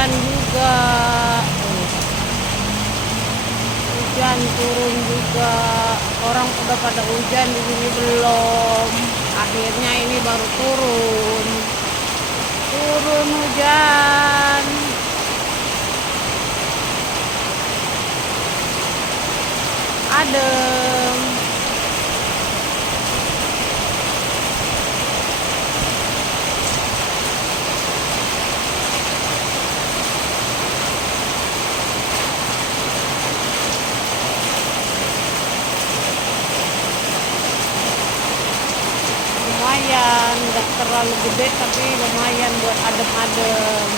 hujan juga. Hujan turun juga. Orang udah pada hujan, di sini belum. Akhirnya ini baru turun. Turun hujan. Adem. Lumayan, nggak terlalu gede tapi lumayan buat adem-adem.